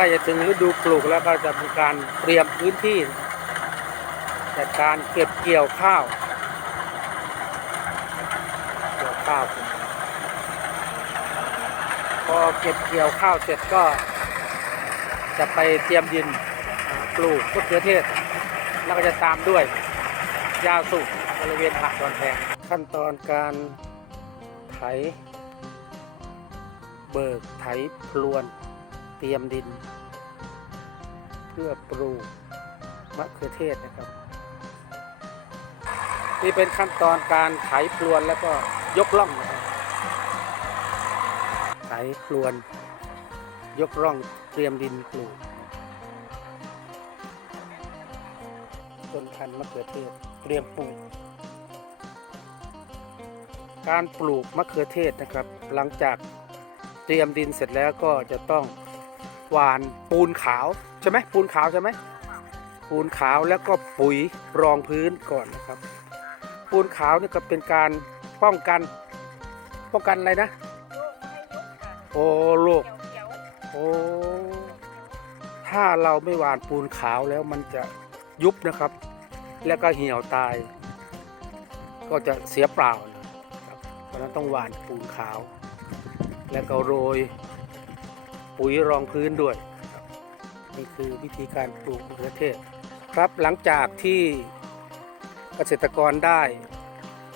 ล้จะถึงฤดูปลูกแล้วก็จะมีการเตรียมพื้นที่จัดการเก็บเกี่ยวข้าวเกี่ยวข้าวพอเก็บเกี่ยวข้าวเสร็จก็ จะไปเตรียมดินปลูกมะเขือเทศ แล้วก็จะตามด้วยยาสูบบริเวณหาดดอนแพงขั้นตอนการไถ เบิกไถพลวน เตรียมดิน เพื่อปลูกมะเขือเทศนะครับ นี่เป็นขั้นตอนการไถพลวนแล้วก็ยกล่องนะครับไถพลวน ยกร่องเตรียมดินปลูกต้นพันธุ์มะเขือเทศเตรียมปลูก การปลูกมะเขือเทศนะครับ หลังจากเตรียมดินเสร็จแล้วก็จะต้อง หว่านปูนขาวใช่ไหมปูนขาวใช่ไหมปูนขาวแล้วก็ปุ๋ยรองพื้นก่อนนะครับ ปูนขาวนี่ก็เป็นการป้องกันป้องกันอะไรนะ โอ้โรคโอ้ถ้าเราไม่หว่านปูนขาวแล้วมันจะยุบนะครับ แล้วก็เหี่ยวตาย ก็จะเสียเปล่านะครับเพราะนั้นต้องหว่านปูนขาว แล้วก็โรย ปุ๋ยรองพื้นด้วยนี่คือวิธีการปลูกมะเขือเทศ ครับหลังจากที่เกษตรกรได้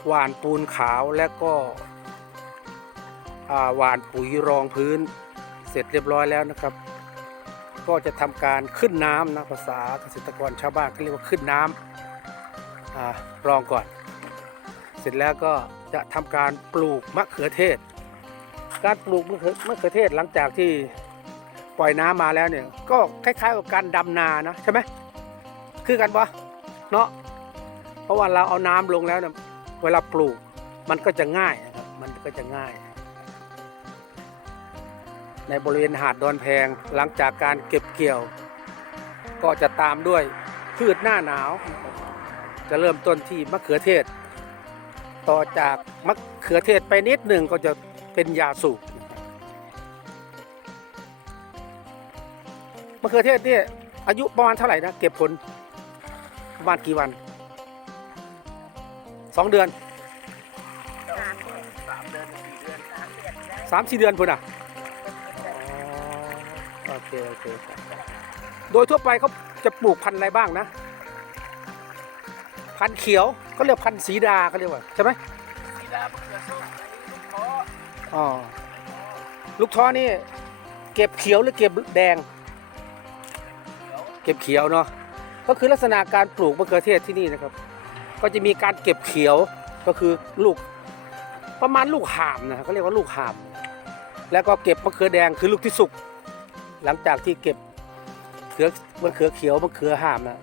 หว่านปูนขาวและก็หว่านปุ๋ยรองพื้น เสร็จเรียบร้อยแล้วนะครับ ก็จะทำการขึ้นน้ำนะภาษาเกษตรกรชาวบ้านเขาเรียกว่าขึ้นน้ำอ่ารองก่อน เสร็จแล้วก็จะทำการปลูกมะเขือเทศ การปลูกมะเขือมะเขือเทศหลังจากที่ ปล่อยน้ำมาแล้วเนี่ย ก็คล้ายๆกับการดำนานะใช่ไหมคือกันปะเนาะเพราะว่าเราเอาน้ำลงแล้วเนี่ยเวลาปลูกมันก็จะง่ายนะครับมันก็จะง่าย ในบริเวณหาดดอนแพงหลังจากการเก็บเกี่ยว ก็จะตามด้วยพืชหน้าหนาว จะเริ่มต้นที่มะเขือเทศ ต่อจากมะเขือเทศไปนิดหนึ่งก็จะเป็นยาสูบ มะเขือเทศเนี่ยอายุประมาณเท่าไหร่นะเก็บผลประมาณกี่วันสองเดือนสามสี่เดือนพุ่นอะอ๋อโอเคโอเคครับโดยทั่วไปเขาจะปลูกพันธุ์อะไรบ้างนะ พันธุ์เขียวเขาเรียกพันธุ์สีดาเขาเรียกว่าใช่ไหมสีดามะเขือส้มอันนี้ลูกท้ออ๋อลูกท้อนี่เก็บเขียวหรือเก็บแดง เก็บเขียวเนาะก็คือลักษณะการปลูกมะเขือเทศที่นี่นะครับ ก็จะมีการเก็บเขียวก็คือลูกประมาณลูกห่ามนะเขาเรียกว่าลูกห่าม แล้วก็เก็บมะเขือแดงคือลูกที่สุกหลังจากที่เก็บเขือมะเขือเขียวมะเขือห่ามนะ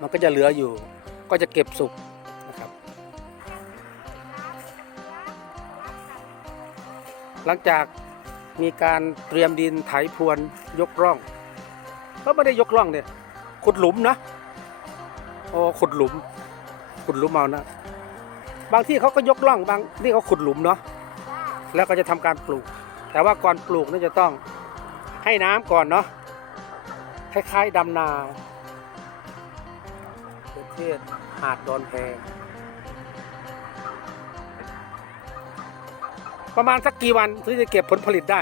มันก็จะเหลืออยู่ ก็จะเก็บสุกนะครับ หลังจากมีการเตรียมดินไถพรวนยกร่อง ก็ไม่ได้ยกร่องเนี่ย ขุดหลุมนะโอ้ขุดหลุม ขุดหลุมเอานะ บางที่เขาก็ยกร่องบางที่เขาขุดหลุมเนาะแล้วก็จะทำการปลูก แต่ว่าก่อนปลูกนี่จะต้องให้น้ำก่อนเนาะคล้ายๆดำนาประเทศหาดดอนแพงประมาณสักกี่วันถึงจะเก็บผลผลิตได้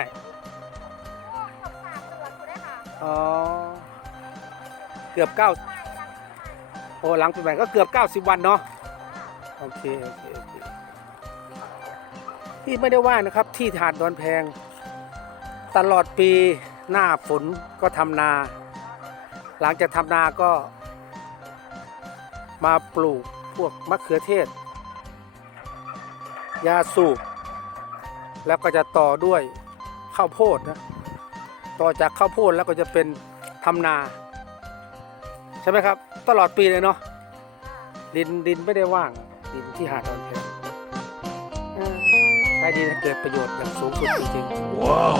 อ๋อ เกือบเก้าโอ้หลังปีใหม่ก็เกือบเก้าสิบวันเนาะโอเคโอเคโอเคที่ไม่ได้ว่านะครับที่หาดดอนแพง ตลอดปีหน้าฝนก็ทำนา หลังจากทำนาก็ มาปลูกพวกมะเขือเทศ ยาสูบ แล้วก็จะต่อด้วยข้าวโพดนะ ต่อจากข้าวโพดแล้วก็จะเป็นทำนา ใช่ไหมครับ ตลอดปีเลยเนาะดินดินไม่ได้ว่าง ดินที่หาดดอนแพงเออใช้ดินให้เกิดประโยชน์อย่างสูงสุดจริงๆ Wow.